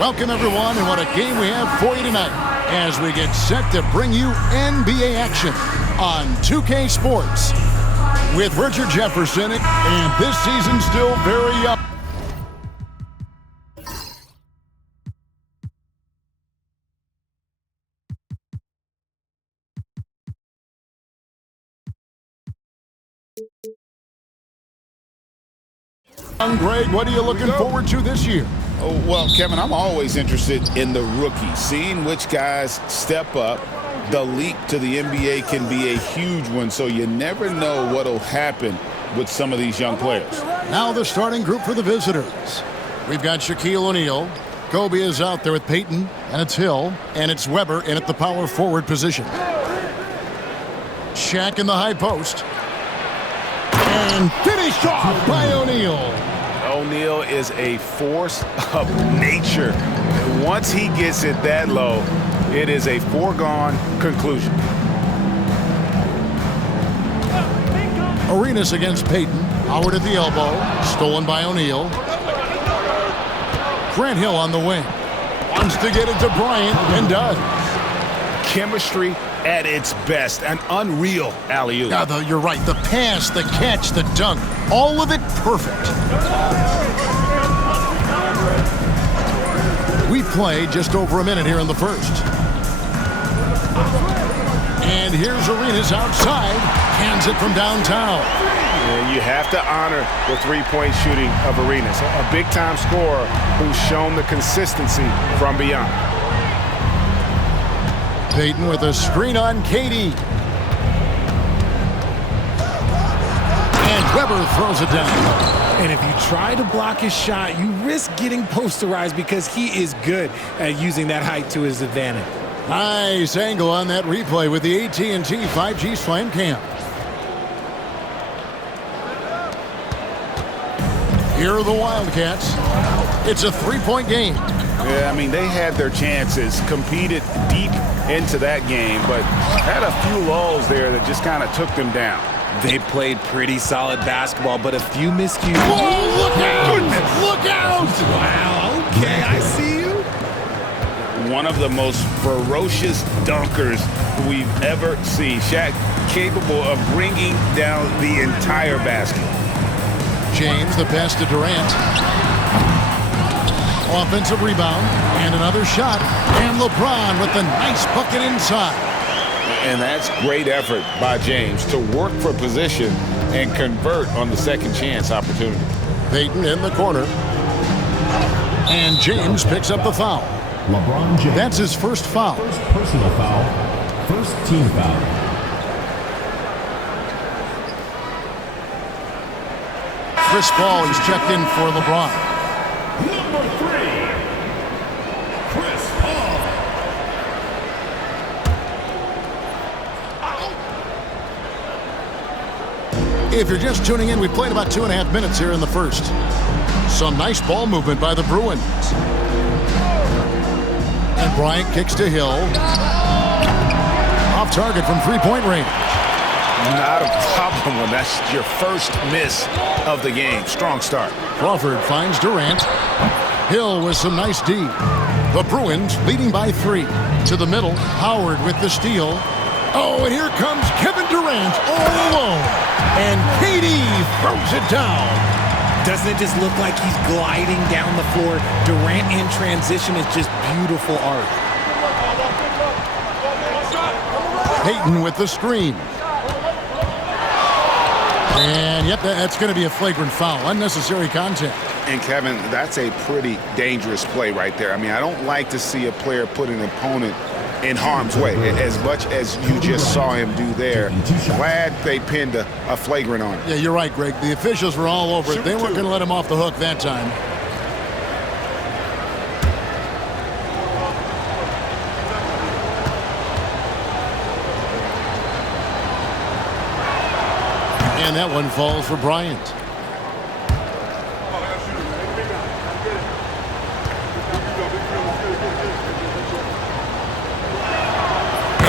Welcome, everyone, and what a game we have for you tonight as we get set to bring you NBA action on 2K Sports with Richard Jefferson, and this season still very young. Greg, what are you looking forward to this year? Oh, well, Kevin, I'm always interested in the rookies, seeing which guys step up. The leap to the NBA can be a huge one, so you never know what will happen with some of these young players. Now the starting group for the visitors. We've got Shaquille O'Neal. Kobe is out there with Peyton, and it's Hill, and it's Weber in at the power forward position. Shaq in the high post. And finished off by O'Neal. O'Neal is a force of nature. Once he gets it that low, it is a foregone conclusion. Arenas against Peyton. Howard at the elbow. Stolen by O'Neal. Grant Hill on the wing. Wants to get it to Bryant and does. Chemistry at its best. An unreal alley-oop. Yeah, you're right. The pass, the catch, the dunk. All of it perfect. We play just over a minute here in the first. And here's Arenas outside. Hands it from downtown. And you have to honor the three-point shooting of Arenas. A big-time scorer who's shown the consistency from beyond. Peyton with a screen on Katie. And Weber throws it down. And if you try to block his shot, you risk getting posterized because he is good at using that height to his advantage. Nice angle on that replay with the AT&T 5G Slam Cam. Here are the Wildcats. It's a three-point game. Yeah, I mean, they had their chances, competed deep into that game, but had a few lulls there that just kind of took them down. They played pretty solid basketball, but a few miscues. Oh, look out! Look out! Wow, okay, I see you. One of the most ferocious dunkers we've ever seen. Shaq capable of bringing down the entire basket. James, the pass to Durant. Offensive rebound, and another shot. And LeBron with the nice bucket inside. And that's great effort by James to work for position and convert on the second chance opportunity. Peyton in the corner. And James picks up the foul. LeBron James. That's his first foul. First personal foul. First team foul. Chris Paul is checked in for LeBron. Number 3, Chris Paul. If you're just tuning in, we played about 2.5 minutes here in the first. Some nice ball movement by the Bruins. And Bryant kicks to Hill. Off target from three-point range. Not a problem when that's your first miss of the game. Strong start. Crawford finds Durant. Hill with some nice D. The Bruins leading by 3. To the middle, Howard with the steal. Oh, and here comes Kevin Durant all alone. And KD throws it down. Doesn't it just look like he's gliding down the floor? Durant in transition is just beautiful art. Peyton with the screen. And, yep, that's going to be a flagrant foul. Unnecessary contact. And, Kevin, that's a pretty dangerous play right there. I mean, I don't like to see a player put an opponent in harm's way, as much as you just saw him do there. Glad they pinned a flagrant on him. Yeah, you're right, Greg. The officials were all over it. They weren't going to let him off the hook that time. And that one falls for Bryant.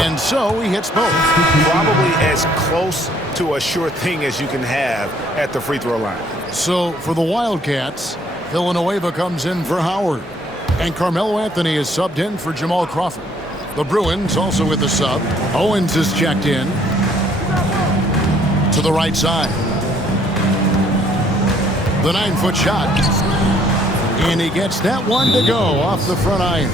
And so he hits both. Probably as close to a sure thing as you can have at the free throw line. So for the Wildcats, Villanueva comes in for Howard. And Carmelo Anthony is subbed in for Jamal Crawford. The Bruins also with the sub. Owens is checked in. To the right side. The 9-foot shot. And he gets that one to go off the front iron.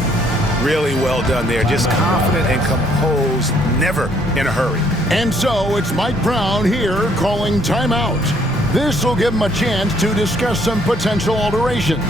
Really well done there. Just confident and composed, never in a hurry. And so it's Mike Brown here calling timeout. This will give him a chance to discuss some potential alterations.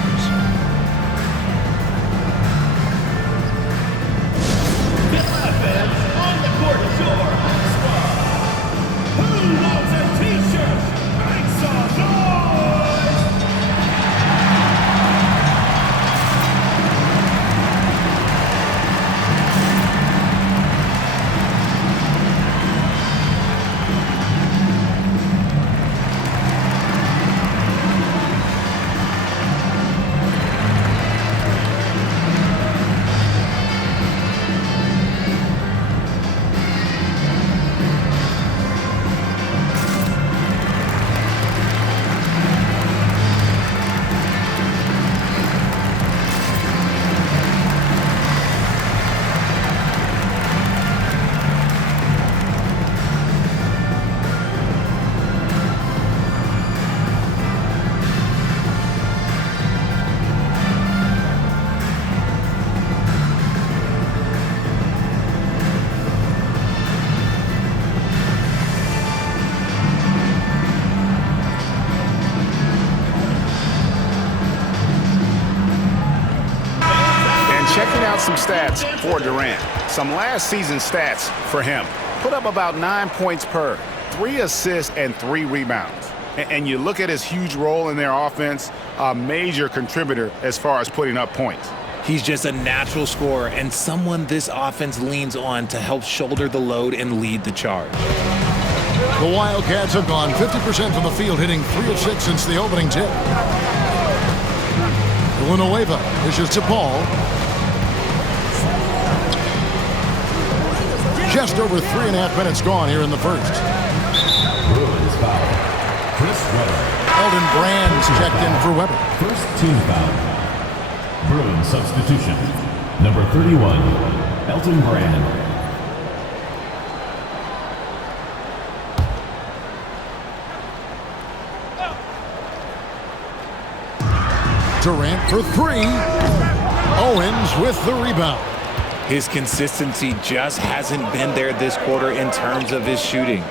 Checking out some stats for Durant. Some last season stats for him. Put up about 9 points per, 3 assists, and 3 rebounds. And you look at his huge role in their offense, a major contributor as far as putting up points. He's just a natural scorer and someone this offense leans on to help shoulder the load and lead the charge. The Wildcats have gone 50% from the field, hitting 3 of 6 since the opening tip. Villanueva dishes to Paul. Just over 3.5 minutes gone here in the first. Bruins foul. Chris Webber. Elton Brand's checked in for Webber. First team foul. Bruins substitution. Number 31, Elton Brand. Durant for 3. Owens with the rebound. His consistency just hasn't been there this quarter in terms of his shooting.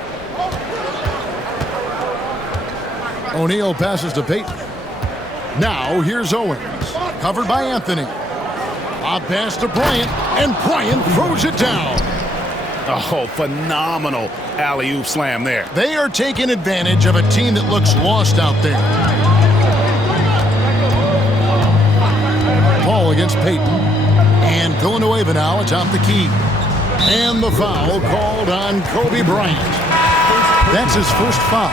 O'Neal passes to Payton. Now here's Owens, covered by Anthony. A pass to Bryant, and Bryant throws it down. Oh, phenomenal alley-oop slam there. They are taking advantage of a team that looks lost out there. Paul against Payton. And Villanueva now atop the key. And the foul called on Kobe Bryant. That's his first foul.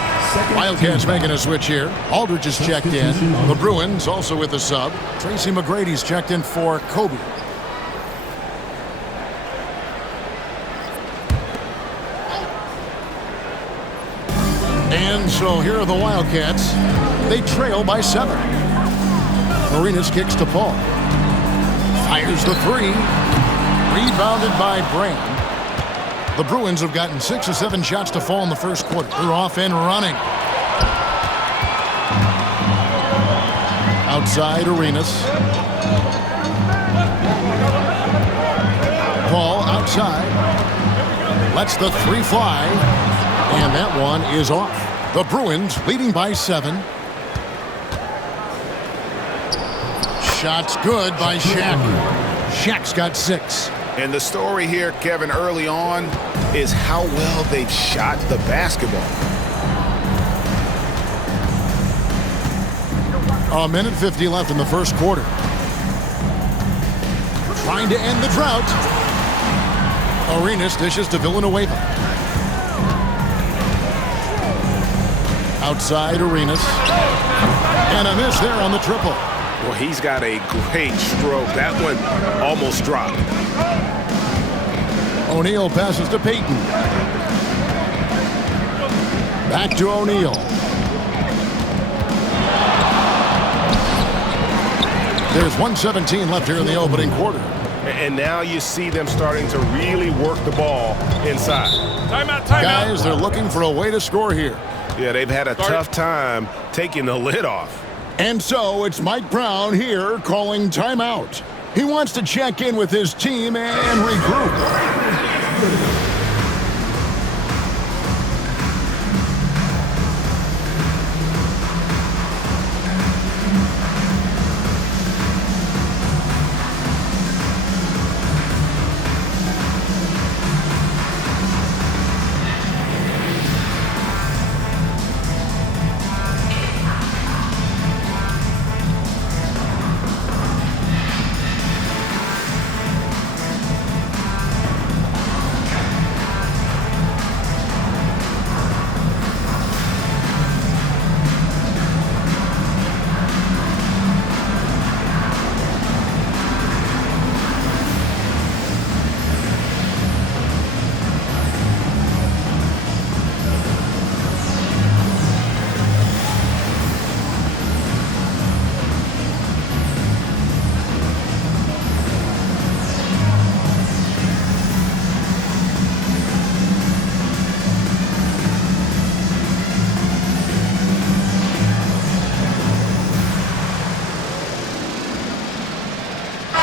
Wildcats making a switch here. Aldridge is checked in. The Bruins also with a sub. Tracy McGrady's checked in for Kobe. And so here are the Wildcats. They trail by 7. Arenas kicks to Paul. Fires the 3. Rebounded by Brand. The Bruins have gotten 6 of 7 shots to fall in the first quarter. They're off and running. Outside Arenas. Paul outside. Lets the 3 fly. And that one is off. The Bruins leading by 7. Shots good by Shaq. Shaq's got 6. And the story here, Kevin, early on is how well they've shot the basketball. A minute 50 left in the first quarter. Trying to end the drought. Arenas dishes to Villanueva. Outside Arenas. And a miss there on the triple. Well, he's got a great stroke. That one almost dropped. O'Neal passes to Payton. Back to O'Neal. There's 1:17 left here in the opening quarter. And now you see them starting to really work the ball inside. Timeout. Guys, they're looking for a way to score here. Yeah, they've had a tough time taking the lid off. And so it's Mike Brown here calling timeout. He wants to check in with his team and regroup.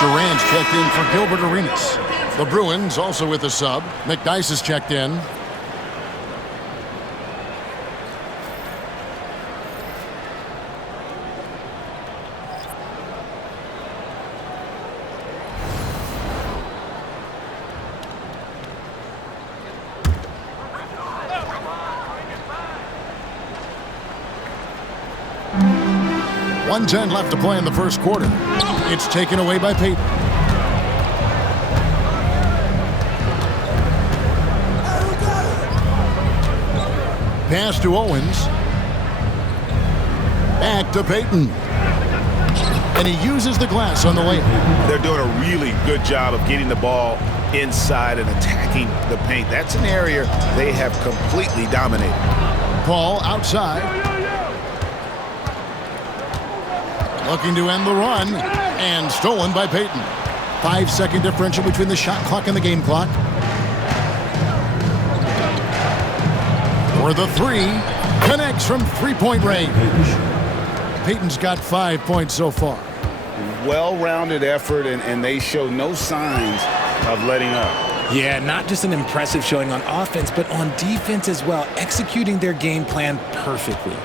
Durant's checked in for Gilbert Arenas. The Bruins also with a sub. McDyess is checked in. .110 left to play in the first quarter. It's taken away by Payton. Pass to Owens. Back to Payton. And he uses the glass on the layup. They're doing a really good job of getting the ball inside and attacking the paint. That's an area they have completely dominated. Paul outside. Looking to end the run, and stolen by Payton. 5-second differential between the shot clock and the game clock. For the three, connects from three-point range. Payton's got 5 points so far. Well-rounded effort, and they show no signs of letting up. Yeah, not just an impressive showing on offense, but on defense as well, executing their game plan perfectly.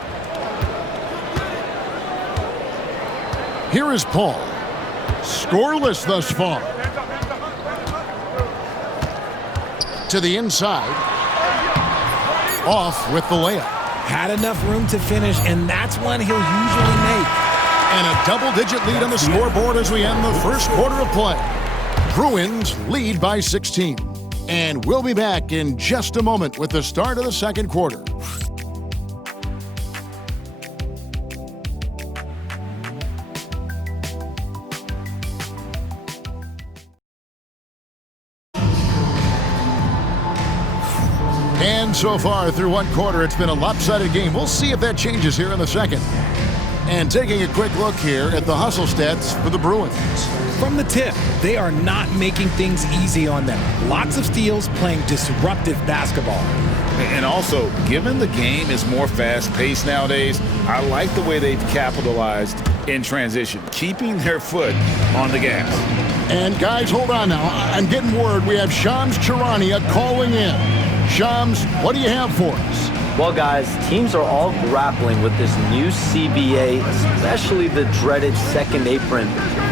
Here is Paul. Scoreless thus far. To the inside. Off with the layup. Had enough room to finish, and that's one he'll usually make. And a double-digit lead on the scoreboard as we end the first quarter of play. Bruins lead by 16. And we'll be back in just a moment with the start of the second quarter. And so far through one quarter, it's been a lopsided game. We'll see if that changes here in the second. And taking a quick look here at the hustle stats for the Bruins. From the tip, they are not making things easy on them. Lots of steals, playing disruptive basketball. And also, given the game is more fast-paced nowadays, I like the way they've capitalized in transition, keeping their foot on the gas. And guys, hold on now. I'm getting word we have Shams Charania calling in. Shams, what do you have for us? Well, guys, teams are all grappling with this new CBA, especially the dreaded second apron.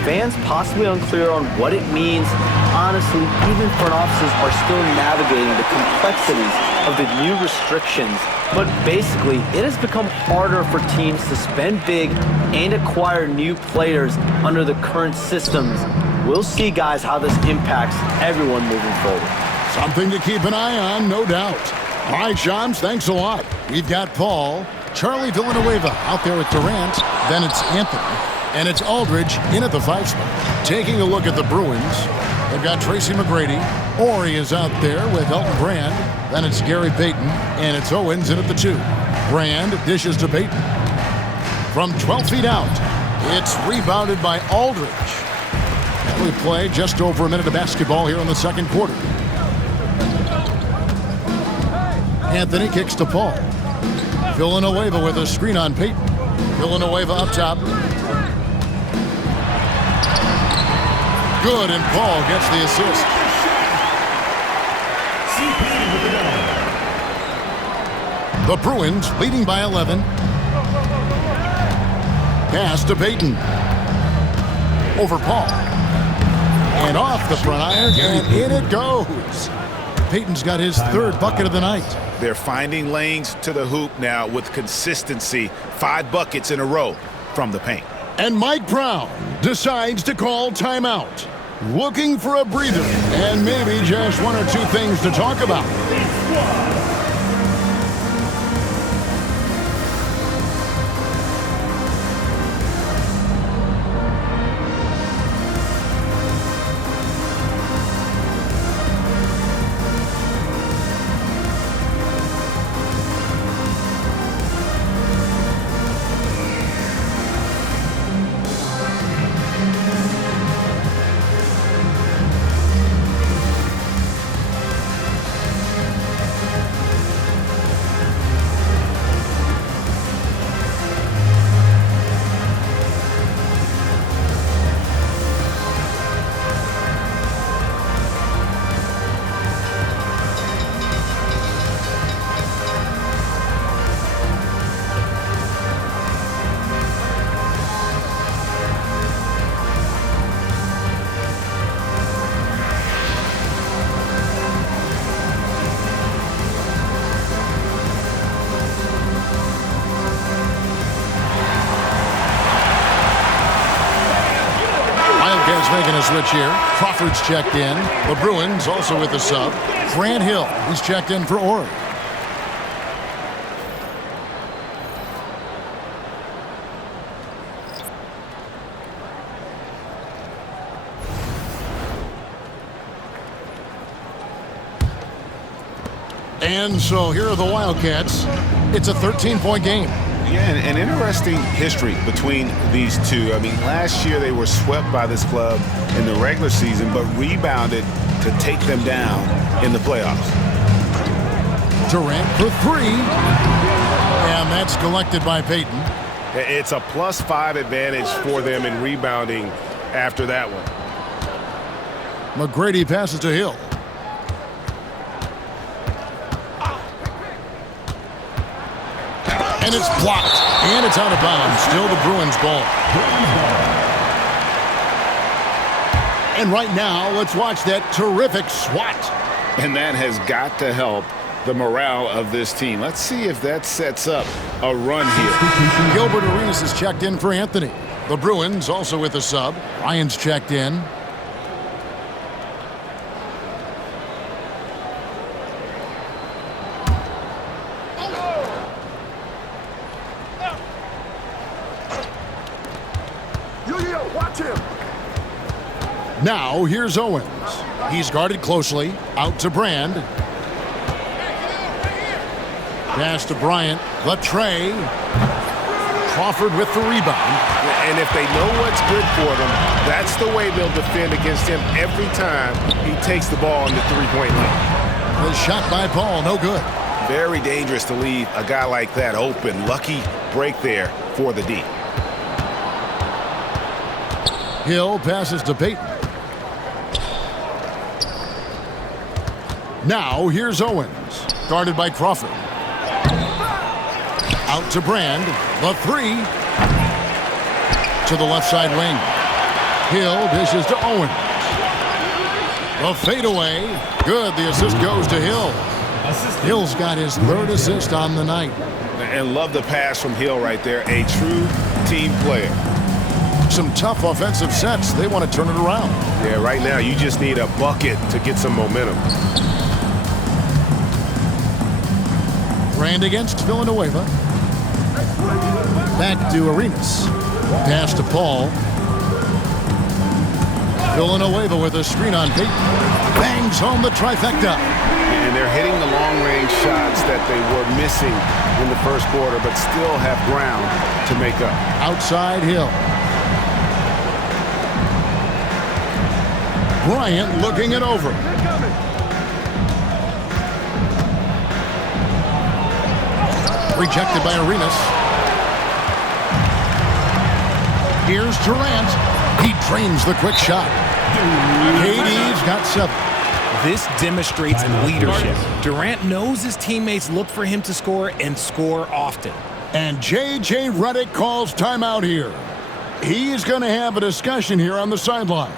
Fans possibly unclear on what it means. Honestly, even front offices are still navigating the complexities of the new restrictions. But basically, it has become harder for teams to spend big and acquire new players under the current systems. We'll see, guys, how this impacts everyone moving forward. Something to keep an eye on, no doubt. All right, Shams, thanks a lot. We've got Paul, Charlie Villanueva out there with Durant, then it's Anthony, and it's Aldridge in at the 5 spot. Taking a look at the Bruins, they've got Tracy McGrady. Ori is out there with Elton Brand, then it's Gary Payton, and it's Owens in at the 2. Brand dishes to Payton. From 12 feet out, It's rebounded by Aldridge. And we play just over a minute of basketball here in the second quarter. Anthony kicks to Paul. Villanueva with a screen on Peyton. Villanueva up top. Good, and Paul gets the assist. The Bruins leading by 11. Pass to Peyton. Over Paul. And off the front iron, and in it goes. Peyton's got his third bucket of the night. They're finding lanes to the hoop now with consistency. 5 buckets in a row from the paint. And Mike Brown decides to call timeout. Looking for a breather and maybe just one or two things to talk about. Making a switch here. Crawford's checked in. The Bruins also with the sub. Grant Hill, he's checked in for Ori. And so here are the Wildcats. It's a 13-point game. Yeah, an interesting history between these two. I mean, last year they were swept by this club in the regular season, but rebounded to take them down in the playoffs. Durant for 3. And that's collected by Peyton. It's a +5 advantage for them in rebounding after that one. McGrady passes to Hill. And it's blocked. And it's out of bounds. Still the Bruins ball. And right now, let's watch that terrific swat. And that has got to help the morale of this team. Let's see if that sets up a run here. Gilbert Arenas is checked in for Anthony. The Bruins also with a sub. Ryan's checked in. Now, here's Owens. He's guarded closely. Out to Brand. Pass to Bryant. The tray. Crawford with the rebound. And if they know what's good for them, that's the way they'll defend against him every time he takes the ball in the three-point line. The shot by Paul, no good. Very dangerous to leave a guy like that open. Lucky break there for the D. Hill passes to Peyton. Now, here's Owens. Guarded by Crawford. Out to Brand. The 3. To the left side wing. Hill dishes to Owens. The fadeaway. Good. The assist goes to Hill. Hill's got his 3rd assist on the night. And love the pass from Hill right there. A true team player. Some tough offensive sets. They want to turn it around. Yeah, right now you just need a bucket to get some momentum. Brand against Villanueva. Back to Arenas. Pass to Paul. Villanueva with a screen on Peyton. Bangs home the trifecta. And they're hitting the long-range shots that they were missing in the first quarter, but still have ground to make up. Outside Hill. Bryant looking it over. Rejected by Arenas. Here's Durant. He drains the quick shot. KD's got 7. This demonstrates leadership. Durant knows his teammates look for him to score and score often. And J.J. Redick calls timeout here. He's going to have a discussion here on the sideline.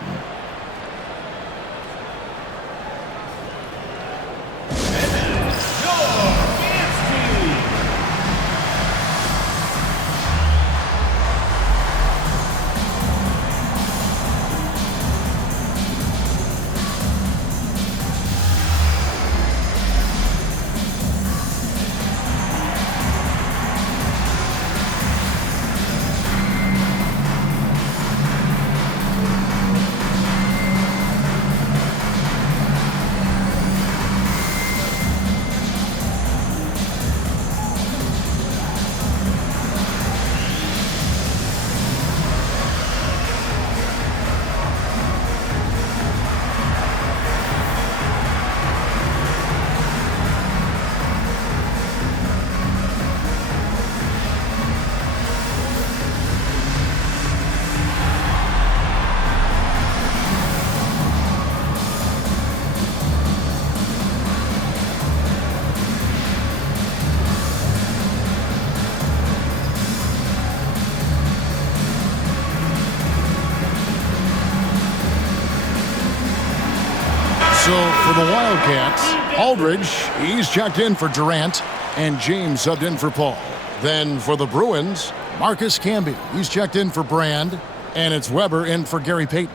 So for the Wildcats, Aldridge, he's checked in for Durant, and James subbed in for Paul. Then for the Bruins, Marcus Camby, he's checked in for Brand, and it's Weber in for Gary Payton.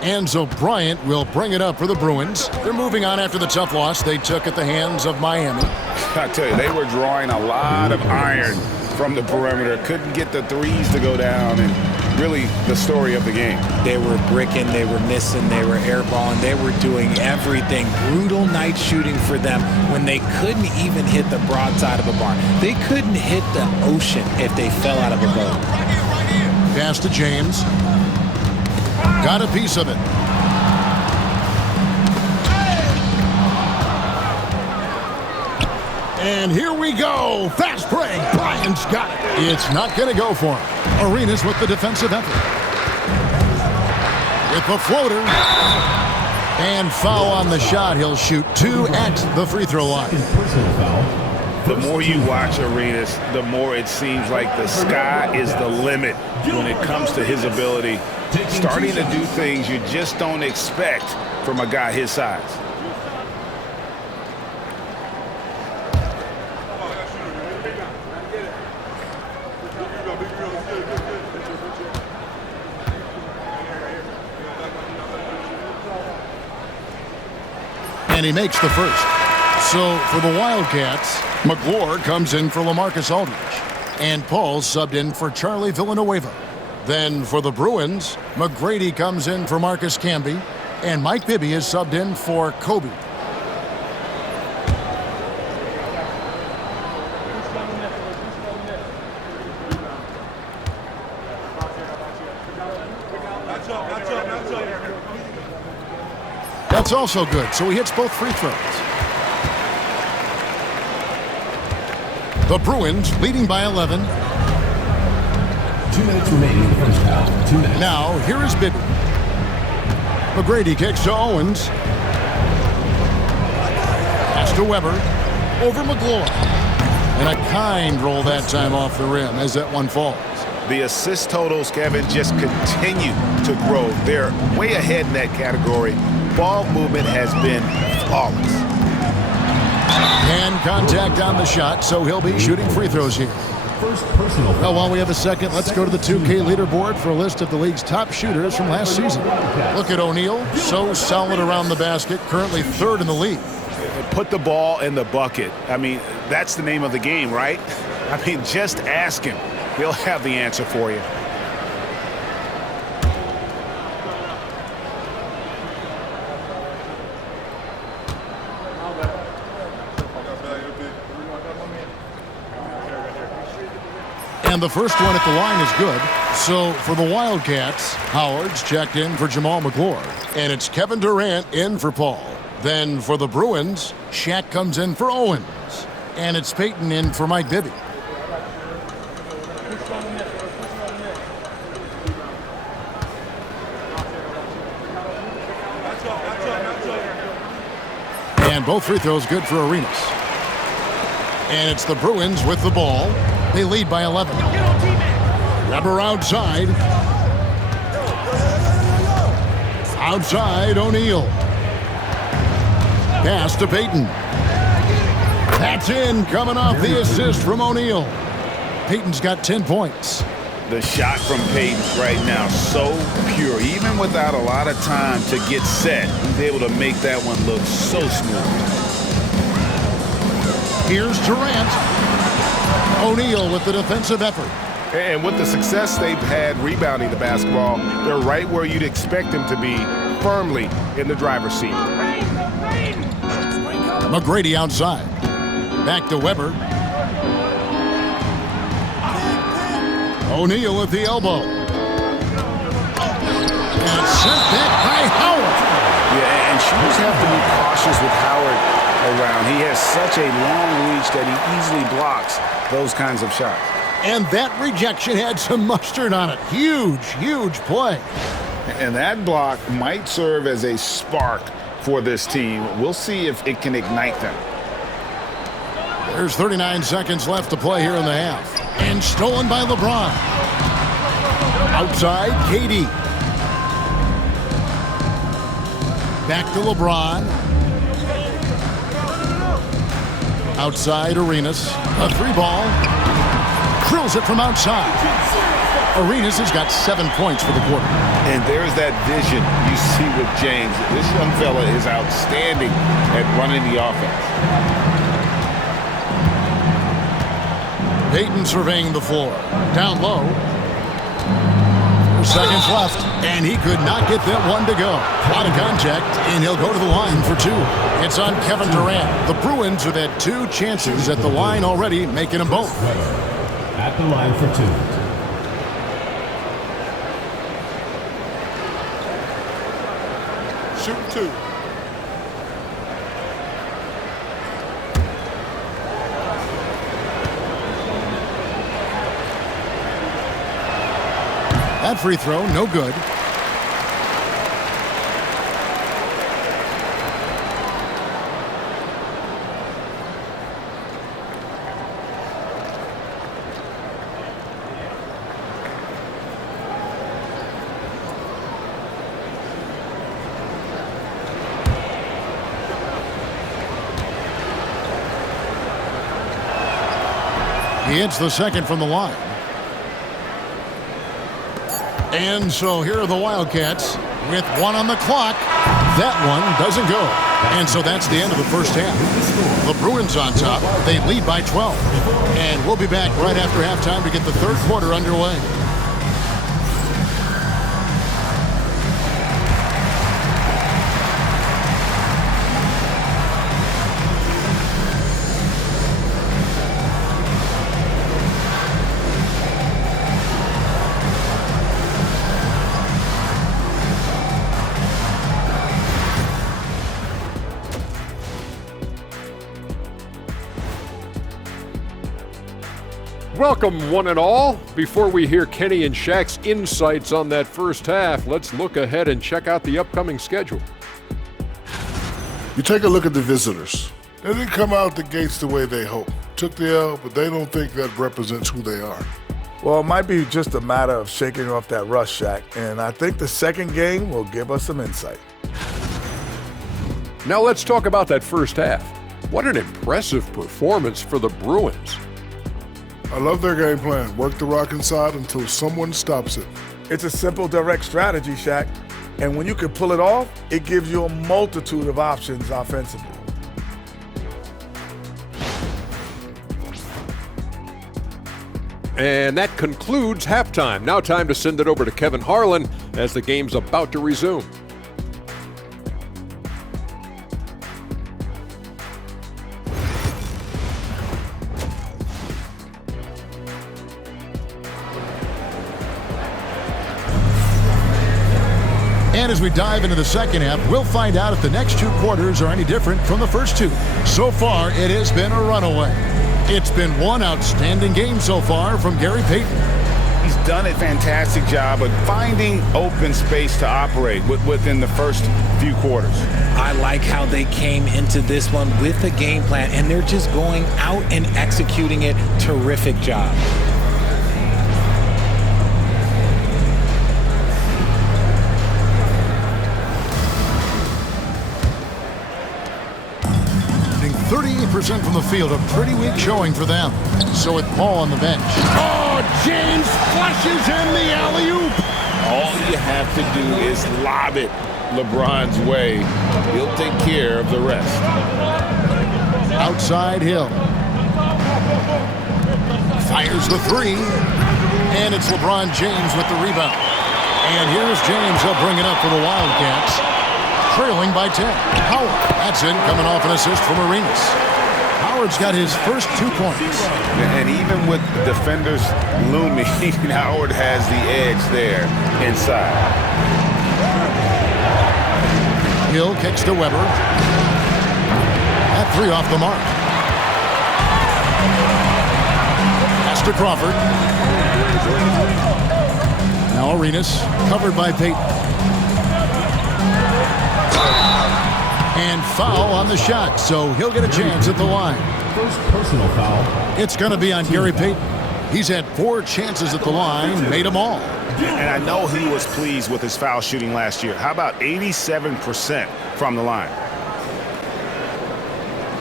And so Bryant will bring it up for the Bruins. They're moving on after the tough loss they took at the hands of Miami. I tell you, they were drawing a lot of iron from the perimeter. Couldn't get the threes to go down, and really the story of the game. They were bricking, they were missing, they were airballing, they were doing everything. Brutal night shooting for them when they couldn't even hit the broadside of a barn. They couldn't hit the ocean if they fell out of a boat. Pass to James. Got a piece of it. And here we go. Fast break. Bryant's got it. It's not going to go for him. Arenas with the defensive effort. With the floater. And foul on the shot. He'll shoot 2 at the free throw line. The more you watch Arenas, the more it seems like the sky is the limit when it comes to his ability. Starting to do things you just don't expect from a guy his size. And he makes the first. So for the Wildcats, McClure comes in for LaMarcus Aldridge. And Paul subbed in for Charlie Villanueva. Then for the Bruins, McGrady comes in for Marcus Camby. And Mike Bibby is subbed in for Kobe. That's also good, so he hits both free throws. The Bruins leading by 11. 2 minutes remaining in the first half. 2 minutes. Now, here is Bibby. McGrady kicks to Owens. Pass to Weber. Over McClure. And a kind roll that time off the rim as that one falls. The assist totals, Kevin, just continue to grow. They're way ahead in that category. Ball movement has been flawless. And contact on the shot, so he'll be shooting free throws here. First personal. Well, while we have a second, let's go to the 2K leaderboard for a list of the league's top shooters from last season. Look at O'Neal, so solid around the basket, currently 3rd in the league. Put the ball in the bucket. I mean, that's the name of the game, right? I mean, just ask him. He'll have the answer for you. And the first one at the line is good. So for the Wildcats, Howard's checked in for Jamal McClure. And it's Kevin Durant in for Paul. Then for the Bruins, Shaq comes in for Owens. And it's Peyton in for Mike Bibby. And both free throws good for Arenas. And it's the Bruins with the ball. They lead by 11. Weber outside. Outside, O'Neal. Pass to Peyton. That's in, coming off the assist from O'Neal. Peyton's got 10 points. The shot from Peyton right now, so pure. Even without a lot of time to get set, he's able to make that one look so smooth. Here's Durant. O'Neal with the defensive effort. And with the success they've had rebounding the basketball, they're right where you'd expect them to be, firmly in the driver's seat. McGrady outside. Back to Weber. O'Neal at the elbow. And sent back by Howard. Yeah, and shooters have to be cautious with Howard around. He has such a long reach that he easily blocks those kinds of shots. And that rejection had some mustard on it. Huge, huge play. And that block might serve as a spark for this team. We'll see if it can ignite them. There's 39 seconds left to play here in the half. And stolen by LeBron. Outside, KD. Back to LeBron. Outside, Arenas. A three ball. Drills it from outside. Arenas has got 7 points for the quarter. And there's that vision you see with James. This young fella is outstanding at running the offense. Peyton surveying the floor. Down low. 4 seconds left. And he could not get that one to go. Out of contact, and he'll go to the line for 2. It's on Kevin Durant. The Bruins have had 2 chances at the line already, making them both. At the line for 2. Shoot 2. That free throw, no good. He hits the second from the line. And so here are the Wildcats with 1 on the clock. That one doesn't go. And so that's the end of the first half. The Bruins on top. They lead by 12. And we'll be back right after halftime to get the third quarter underway. Welcome, one and all. Before we hear Kenny and Shaq's insights on that first half, let's look ahead and check out the upcoming schedule. You take a look at the visitors. They didn't come out the gates the way they hoped. Took the L, but they don't think that represents who they are. Well, it might be just a matter of shaking off that rust, Shaq, and I think the second game will give us some insight. Now let's talk about that first half. What an impressive performance for the Bruins. I love their game plan. Work the rock inside until someone stops it. It's a simple, direct strategy, Shaq. And when you can pull it off, it gives you a multitude of options offensively. And that concludes halftime. Now time to send it over to Kevin Harlan as the game's about to resume. And as we dive into the second half, we'll find out if the next two quarters are any different from the first two. So far, it has been a runaway. It's been one outstanding game so far from Gary Payton. He's done a fantastic job of finding open space to operate within the first few quarters. I like how they came into this one with a game plan, and they're just going out and executing it. Terrific job. Shooting 38% from the field, a pretty weak showing for them. So with Paul on the bench. Oh, James flushes in the alley-oop. All you have to do is lob it LeBron's way. He'll take care of the rest. Outside Hill. Fires the three. And it's LeBron James with the rebound. And here's James. He'll bring it up for the Wildcats. Trailing by 10. Howard. That's in, coming off an assist from Arenas. Howard's got his first 2 points. And even with defenders looming, Howard has the edge there inside. Hill kicks to Weber. That three off the mark. Pass to Crawford. Now Arenas, covered by Payton. And foul on the shot, so he'll get a chance at the line. First personal foul. It's going to be on Gary Payton. He's had 4 chances at the line, made them all. And I know he was pleased with his foul shooting last year. How about 87% from the line?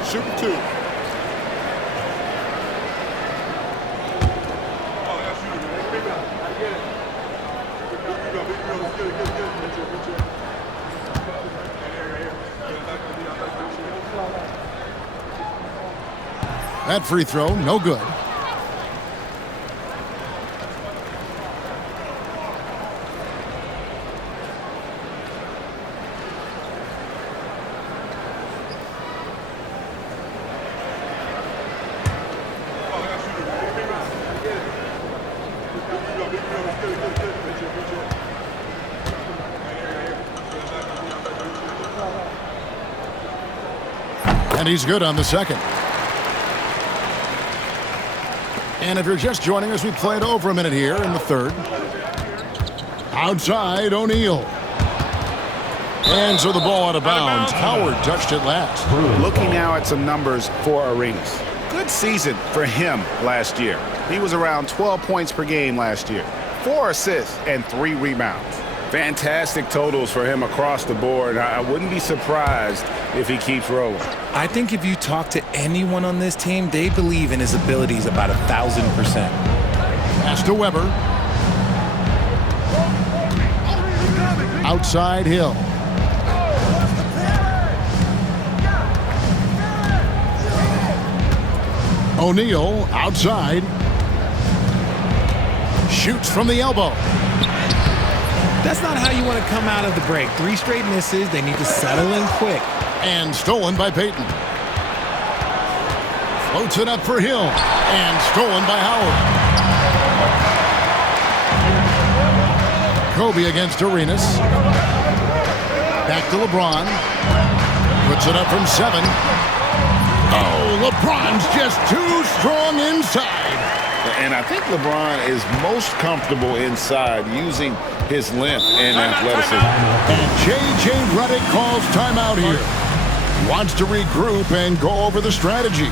Shooting 2. That free throw, no good. And he's good on the second. And if you're just joining us, we played over a minute here in the third. Outside, O'Neal. And so the ball out of bounds. Howard touched it last. Looking now at some numbers for Arenas. Good season for him last year. He was around 12 points per game last year. 4 assists and 3 rebounds. Fantastic totals for him across the board. I wouldn't be surprised if he keeps rolling. I think if you talk to anyone on this team, they believe in his abilities about 1,000%. Pass to Weber. Outside Hill. O'Neal outside. Shoots from the elbow. That's not how you want to come out of the break. 3 straight misses. They need to settle in quick. And stolen by Payton. Floats it up for Hill. And stolen by Howard. Kobe against Arenas. Back to LeBron. Puts it up from 7. Oh, LeBron's just too strong inside. And I think LeBron is most comfortable inside using his length and athleticism. And J.J. Redick calls timeout here. Wants to regroup and go over the strategy.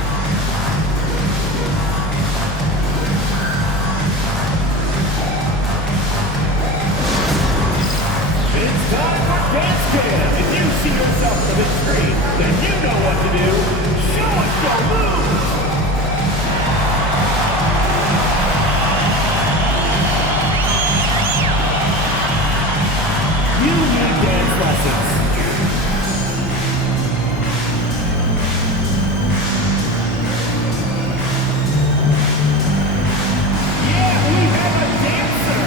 It's time for Dance Jam. If you see yourself on the screen, then you know what to do. Show us your moves. You need dance lessons. Yeah, we have a dancer.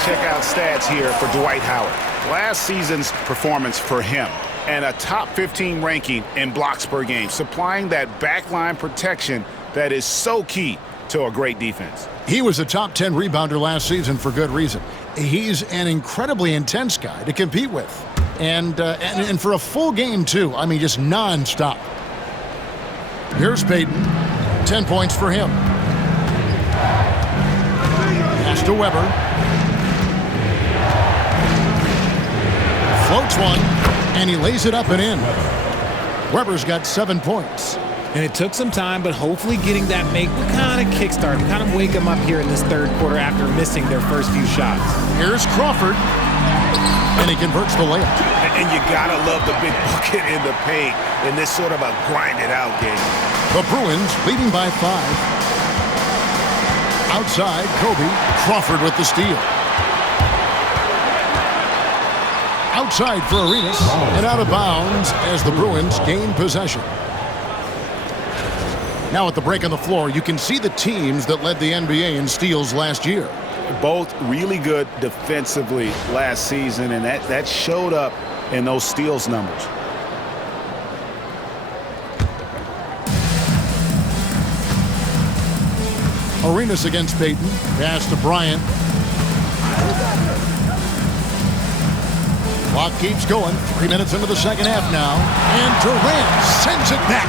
to check out stats here for Dwight Howard. Last season's performance for him, and a top 15 ranking in blocks per game, supplying that backline protection that is so key to a great defense. He was a top 10 rebounder last season for good reason. He's an incredibly intense guy to compete with. And for a full game, too. I mean, just nonstop. Here's Payton. 10 points for him. Pass to Weber. Floats one, and he lays it up and in. Weber's got 7 points. And it took some time, but hopefully getting that make will kind of kickstart him, kind of wake him up here in this third quarter after missing their first few shots. Here's Crawford, and he converts the layup. And you gotta love the big bucket in the paint in this sort of a grind-it-out game. The Bruins leading by 5. Outside, Kobe. Crawford with the steal. Outside for Arenas, and out of bounds as the Bruins gain possession. Now at the break on the floor, you can see the teams that led the NBA in steals last year. Both really good defensively last season, and that showed up in those steals numbers. Arenas against Payton. Pass to Bryant. Clock keeps going. 3 minutes into the second half now. And Durant sends it back.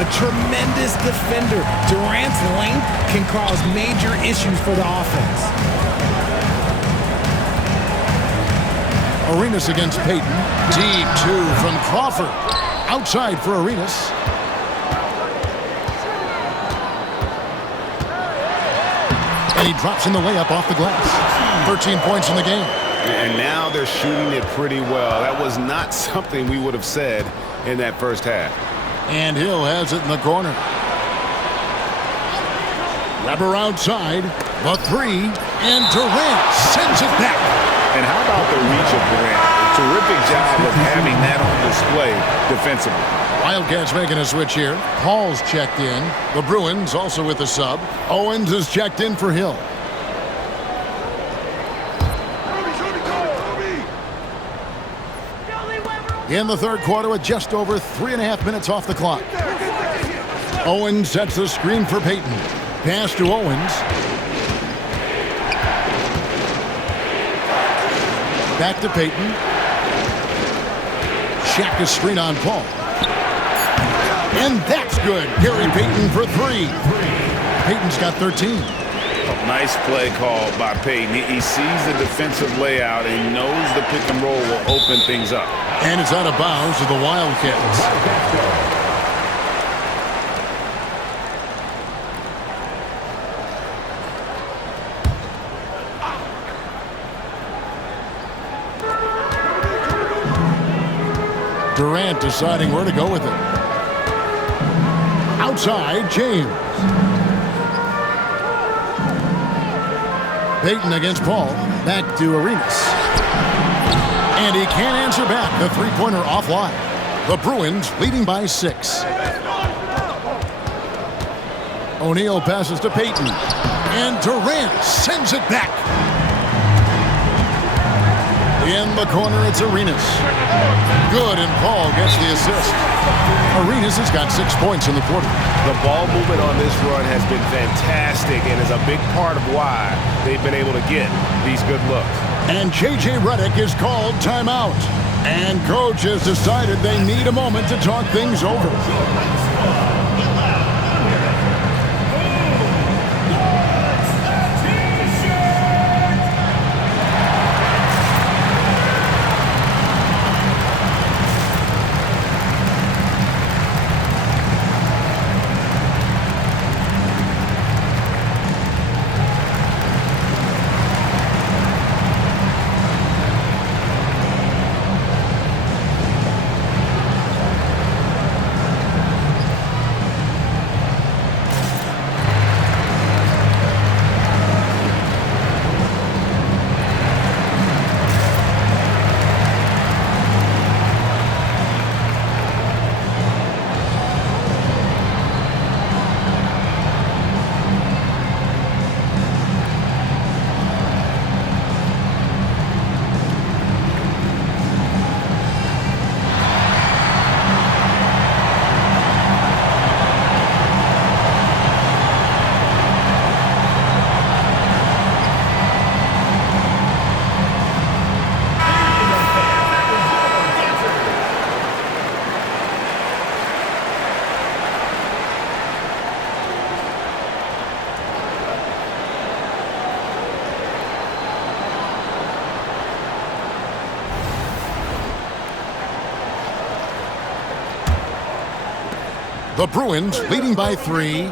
A tremendous defender. Durant's length can cause major issues for the offense. Arenas against Payton. Deep two from Crawford. Outside for Arenas. And he drops in the layup off the glass. 13 points in the game. And now they're shooting it pretty well. That was not something we would have said in that first half. And Hill has it in the corner. Weber outside. The three. And Durant sends it back. And how about the reach of Durant? Terrific job of having that on display defensively. Wildcats making a switch here. Paul's checked in. The Bruins also with a sub. Owens is checked in for Hill. In the third quarter with just over 3.5 minutes off the clock. Owens sets the screen for Payton. Pass to Owens. Back to Payton. Check the screen on Paul. And that's good. Gary Payton for 3. Payton's got 13. Nice play call by Payton. He sees the defensive layout and knows the pick and roll will open things up. And it's out of bounds to the Wildcats. Durant deciding where to go with it. Outside, James. Payton against Paul. Back to Arenas. And he can't answer back. The three-pointer offline. The Bruins leading by 6. O'Neal passes to Payton. And Durant sends it back. In the corner, it's Arenas. Good, and Paul gets the assist. Arenas has got 6 points in the quarter. The ball movement on this run has been fantastic and is a big part of why they've been able to get these good looks. And J.J. Redick is called timeout. And coach has decided they need a moment to talk things over. The Bruins leading by 3.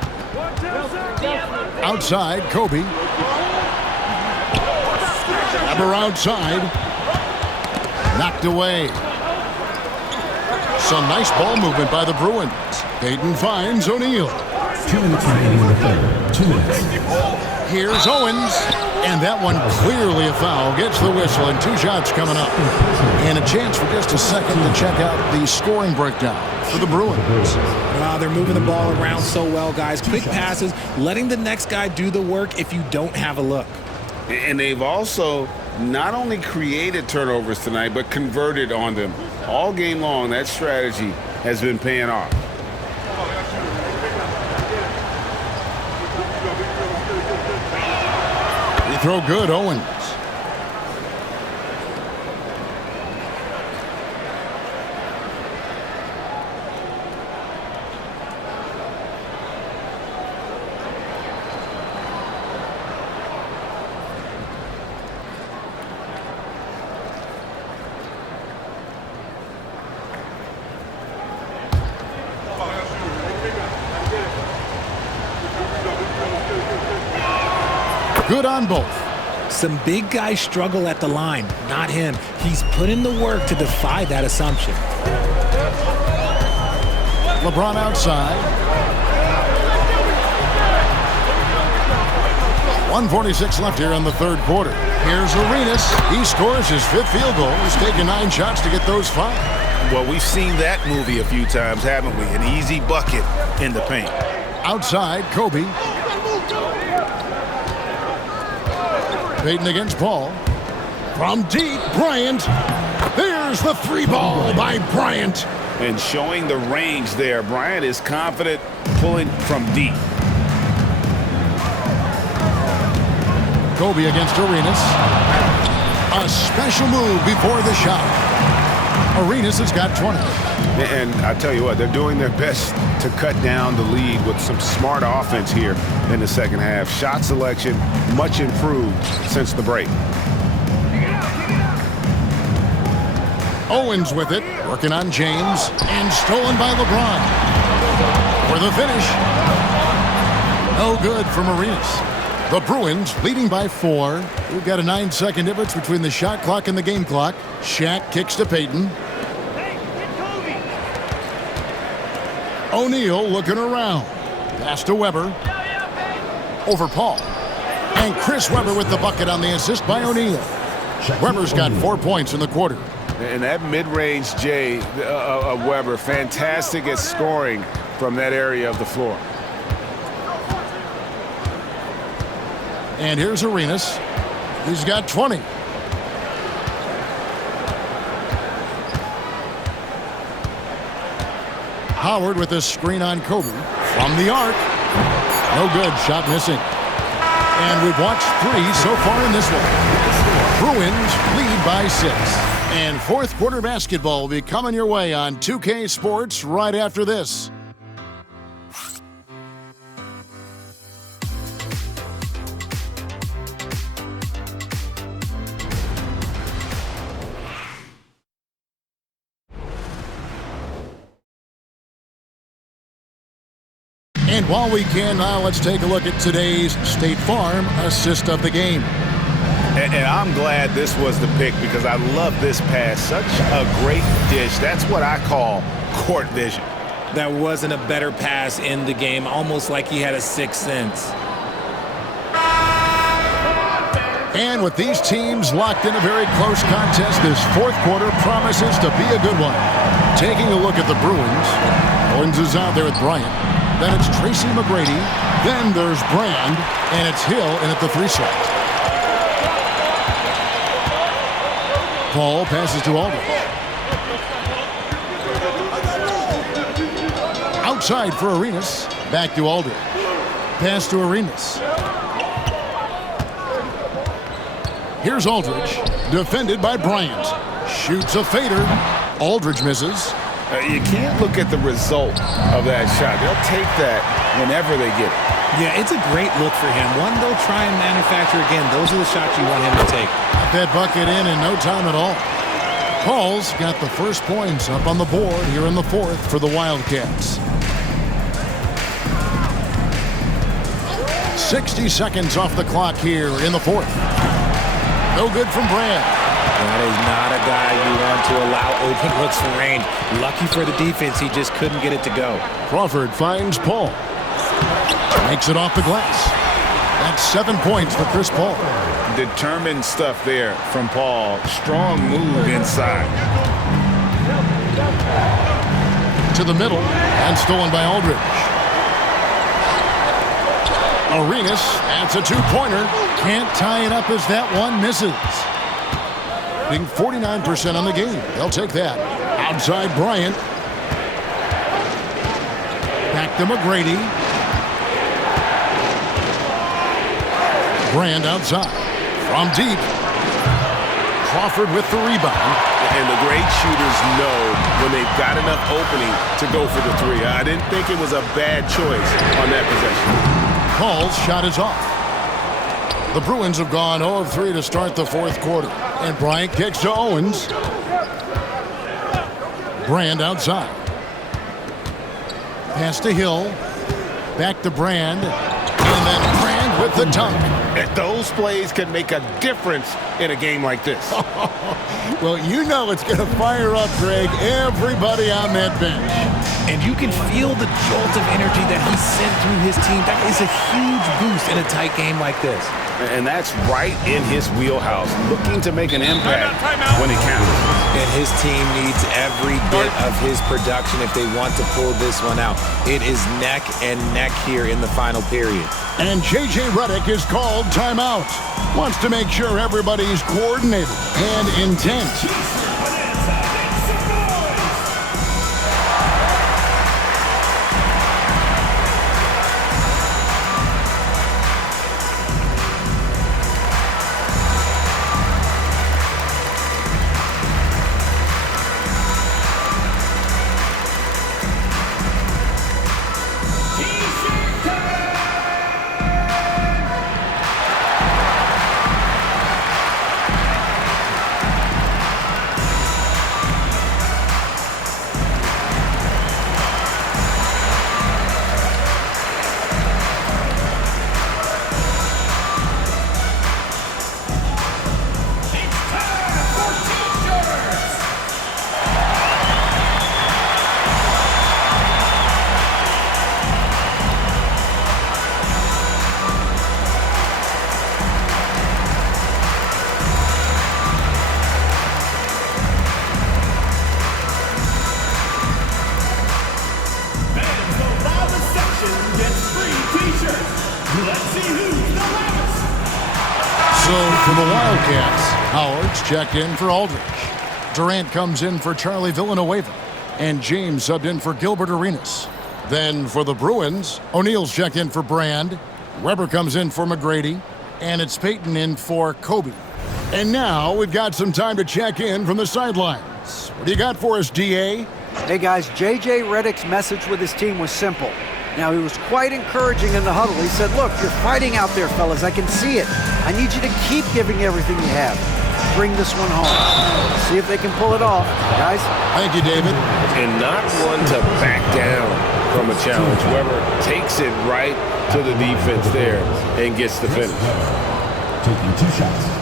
Outside, Kobe. Ever outside. Knocked away. Some nice ball movement by the Bruins. Payton finds O'Neal. 2 minutes remaining in the third. 2 minutes. Here's Owens. And that one clearly a foul. Gets the whistle and 2 shots coming up. And a chance for just a second to check out the scoring breakdown for the Bruins. Wow, they're moving the ball around so well, guys. Quick passes, letting the next guy do the work if you don't have a look. And they've also not only created turnovers tonight, but converted on them. All game long, that strategy has been paying off. They throw good, Owens. Good on both. Some big guys struggle at the line, not him. He's put in the work to defy that assumption. LeBron outside. 1:46 left here in the third quarter. Here's Arenas. He scores his 5th field goal. He's taken 9 shots to get those 5. Well, we've seen that movie a few times, haven't we? An easy bucket in the paint. Outside, Kobe. Payton against Paul. From deep, Bryant. There's the 3 ball by Bryant. And showing the range there, Bryant is confident pulling from deep. Kobe against Arenas. A special move before the shot. Arenas has got 20. And I tell you what, they're doing their best to cut down the lead with some smart offense here in the second half. Shot selection much improved since the break. Owens with it, working on James, and stolen by LeBron. For the finish. No good from Arenas. The Bruins leading by 4. We've got a 9-second difference between the shot clock and the game clock. Shaq kicks to Payton. O'Neal looking around. Pass to Weber. Over Paul. And Chris Weber with the bucket on the assist by O'Neal. Weber's got 4 points in the quarter. And that mid-range J of Weber, fantastic at scoring from that area of the floor. And here's Arenas. He's got 20. Howard with a screen on Kobe. From the arc. No good. Shot missing. And we've watched 3 so far in this one. Bruins lead by 6. And fourth quarter basketball will be coming your way on 2K Sports right after this. And while we can, now let's take a look at today's State Farm assist of the game. And I'm glad this was the pick because I love this pass. Such a great dish. That's what I call court vision. That wasn't a better pass in the game, almost like he had a 6th sense. And with these teams locked in a very close contest, this fourth quarter promises to be a good one. Taking a look at the Bruins. Owens is out there with Bryant. Then it's Tracy McGrady. Then there's Brand. And it's Hill in at the 3 slot. Paul passes to Aldridge. Outside for Arenas. Back to Aldridge. Pass to Arenas. Here's Aldridge. Defended by Bryant. Shoots a fader. Aldridge misses. You can't look at the result of that shot. They'll take that whenever they get it. Yeah, it's a great look for him. One they'll try and manufacture again. Those are the shots you want him to take. Got that bucket in no time at all. Paul's got the first points up on the board here in the fourth for the Wildcats. 60 seconds off the clock here in the fourth. No good from Brand. That is not a guy you want to allow open looks from range. Lucky for the defense, he just couldn't get it to go. Crawford finds Paul. Makes it off the glass. That's 7 points for Chris Paul. Determined stuff there from Paul. Strong move inside. To the middle, and stolen by Aldridge. Arenas adds a two-pointer. Can't tie it up as that one misses. Being 49% on the game. They'll take that. Outside Bryant. Back to McGrady. Brand outside. From deep. Crawford with the rebound. And the great shooters know when they've got enough opening to go for the three. I didn't think it was a bad choice on that possession. Paul's shot is off. The Bruins have gone 0 of 3 to start the fourth quarter. And Bryant kicks to Owens. Brand outside. Pass to Hill. Back to Brand. And then Brand with the dunk. Those plays can make a difference in a game like this. Well, you know it's going to fire up, Greg, everybody on that bench. And you can feel the jolt of energy that he sent through his team. That is a huge boost in a tight game like this. And that's right in his wheelhouse, looking to make an impact when it counts. And his team needs every bit of his production if they want to pull this one out. It is neck and neck here in the final period. And J.J. Redick is called timeout. Wants to make sure everybody's coordinated and intent. For the Wildcats, Howard's checked in for Aldridge. Durant comes in for Charlie Villanueva. And James subbed in for Gilbert Arenas. Then for the Bruins, O'Neal's checked in for Brand. Weber comes in for McGrady. And it's Payton in for Kobe. And now we've got some time to check in from the sidelines. What do you got for us, D.A.? Hey guys, J.J. Redick's message with his team was simple. Now, he was quite encouraging in the huddle. He said, look, you're fighting out there, fellas. I can see it. I need you to keep giving everything you have. Bring this one home. See if they can pull it off. Guys? Thank you, David. And not one to back down from a challenge. Weber takes it right to the defense there and gets the finish. Taking 2 shots.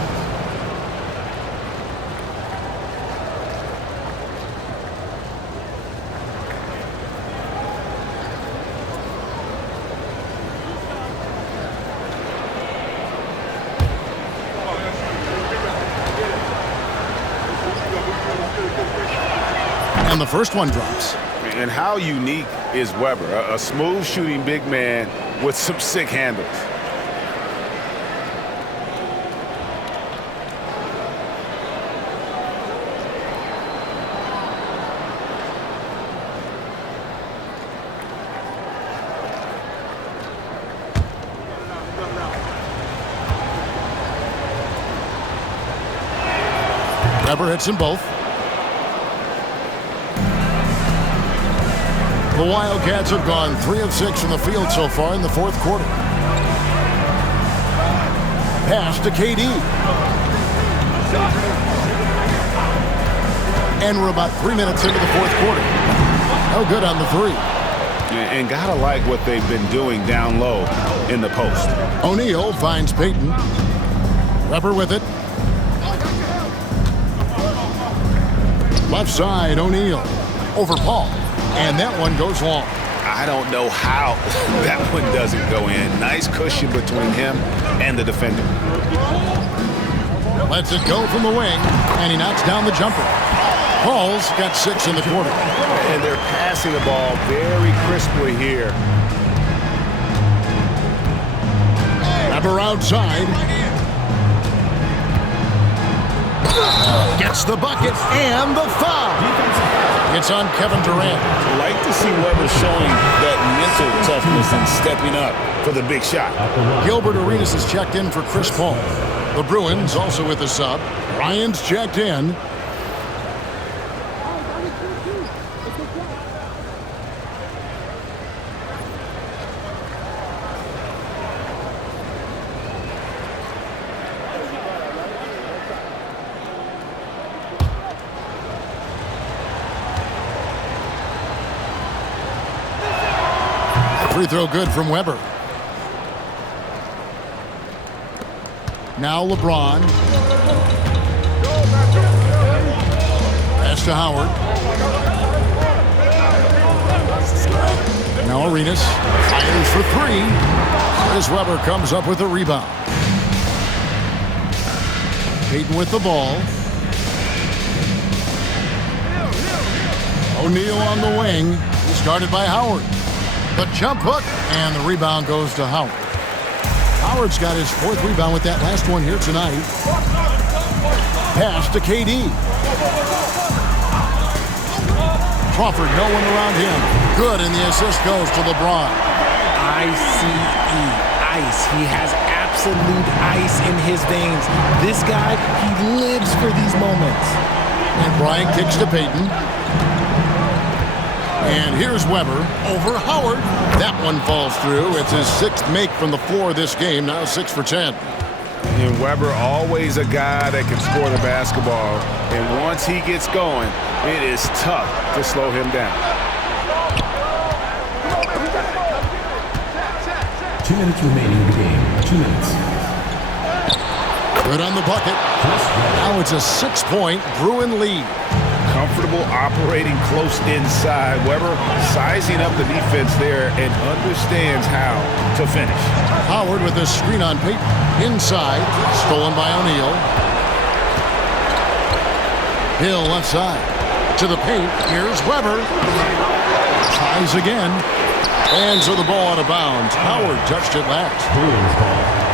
And the first one drops. And how unique is Weber? A smooth shooting big man with some sick handles. Weber hits them both. The Wildcats have gone 3 of 6 from the field so far in the fourth quarter. Pass to KD. And we're about 3 minutes into the fourth quarter. No good on the three. And gotta like what they've been doing down low in the post. O'Neal finds Payton. Weber with it. Left side, O'Neal. Over Paul. And that one goes long. I don't know how that one doesn't go in. Nice cushion between him and the defender. Lets it go from the wing, and he knocks down the jumper. Paul's got 6 in the quarter. And they're passing the ball very crisply here. Weber outside. Gets the bucket and the foul. It's on Kevin Durant. Like to see Weber showing that mental toughness and stepping up for the big shot. Gilbert Arenas is checked in for Chris Paul. The Bruins also with the sub. Ryan's checked in. Free throw good from Weber. Now LeBron. Pass to Howard. Now Arenas fires for 3. As Weber comes up with a rebound. Payton with the ball. O'Neal on the wing. He's guarded by Howard. The jump hook, and the rebound goes to Howard. Howard's got his 4th rebound with that last one here tonight. Pass to KD. Crawford, no one around him. Good, and the assist goes to LeBron. ICE, ice. He has absolute ice in his veins. This guy, he lives for these moments. And Bryant kicks to Payton. And here's Weber over Howard. That one falls through. It's his 6th make from the floor this game. Now 6 for 10. And Weber, always a guy that can score the basketball. And once he gets going, it is tough to slow him down. 2 minutes remaining in the game. 2 minutes. Good on the bucket. Now it's a 6-point Bruin lead. Comfortable operating close inside. Weber sizing up the defense there and understands how to finish. Howard with a screen on Payton. Inside, stolen by O'Neal. Hill left side. To the paint. Here's Weber. Tries again. And so the ball out of bounds. Howard touched it last. Bruins ball.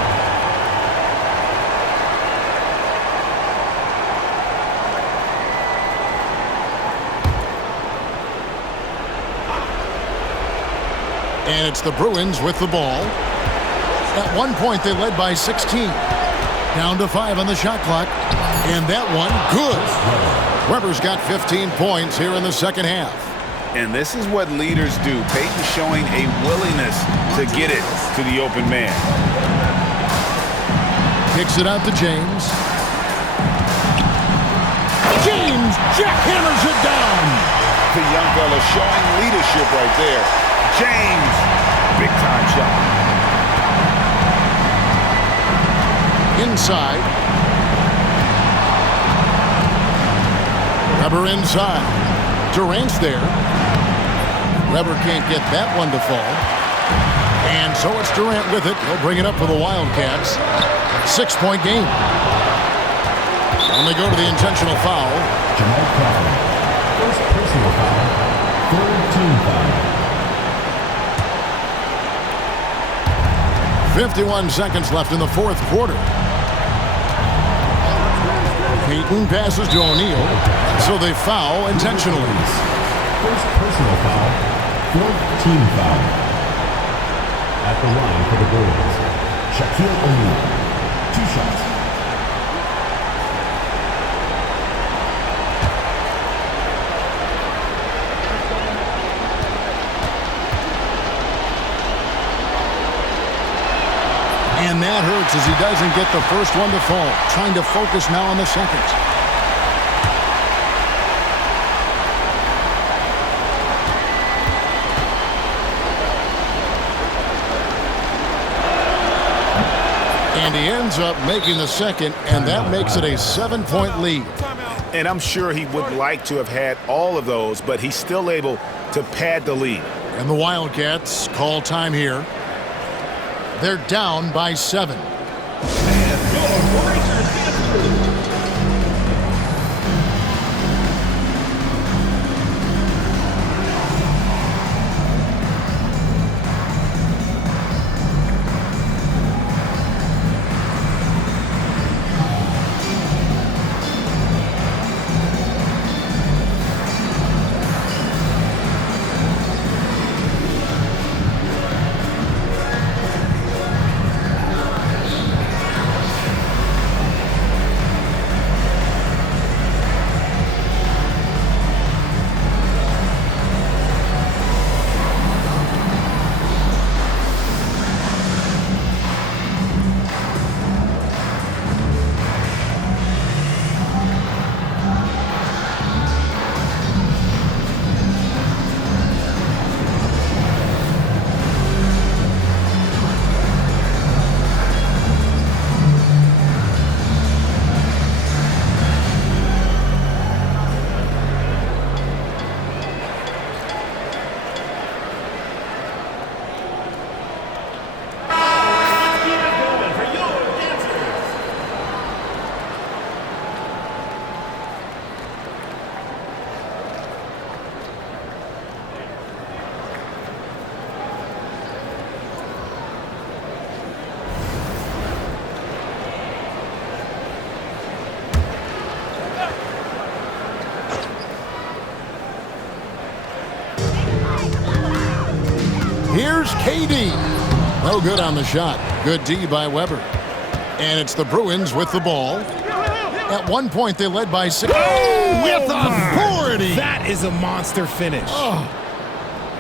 And it's the Bruins with the ball. At one point, they led by 16. Down to 5 on the shot clock. And that one, good. Weber's got 15 points here in the second half. And this is what leaders do. Payton showing a willingness to get it to the open man. Kicks it out to James. James jackhammers it down. The young fella showing leadership right there. James, big time shot. Inside. Weber inside. Durant's there. Weber can't get that one to fall. And so it's Durant with it. He'll bring it up for the Wildcats. 6-point game. And they go to the intentional foul. Jamal Crawford. First personal foul. 3rd team foul. 51 seconds left in the 4th quarter. Payton passes to O'Neal, so they foul intentionally. First personal foul, 4th team foul. At the line for the Bruins, Shaquille O'Neal, 2 shots. And that hurts as he doesn't get the first one to fall. Trying to focus now on the second. And he ends up making the second, and that makes it a 7-point lead. And I'm sure he would like to have had all of those, but he's still able to pad the lead. And the Wildcats call time here. They're down by 7. Here's KD. No good on the shot. Good D by Weber. And it's the Bruins with the ball. At one point, they led by 6. Oh, with authority. That is a monster finish. Oh.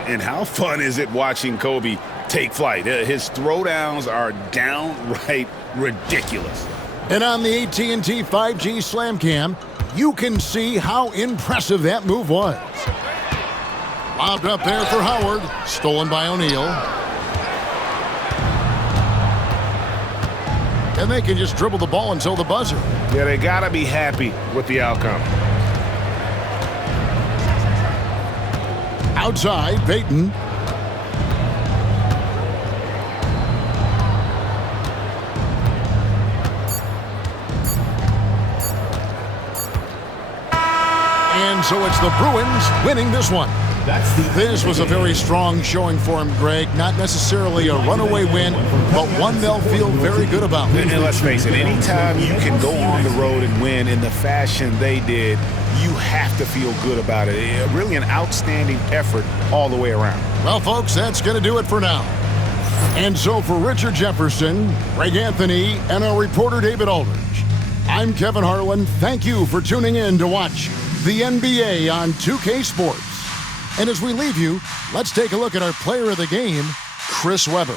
And how fun is it watching Kobe take flight? His throwdowns are downright ridiculous. And on the AT&T 5G Slam Cam, you can see how impressive that move was. Lobbed up there for Howard. Stolen by O'Neal. And they can just dribble the ball until the buzzer. Yeah, they got to be happy with the outcome. Outside, Payton. And so it's the Bruins winning this one. This was a very strong showing for him, Greg. Not necessarily a runaway win, but one they'll feel very good about. And let's face it, anytime you can go on the road and win in the fashion they did, you have to feel good about it. Really an outstanding effort all the way around. Well, folks, that's going to do it for now. And so for Richard Jefferson, Greg Anthony, and our reporter David Aldridge, I'm Kevin Harlan. Thank you for tuning in to watch the NBA on 2K Sports. And as we leave you, let's take a look at our player of the game, Chris Webber.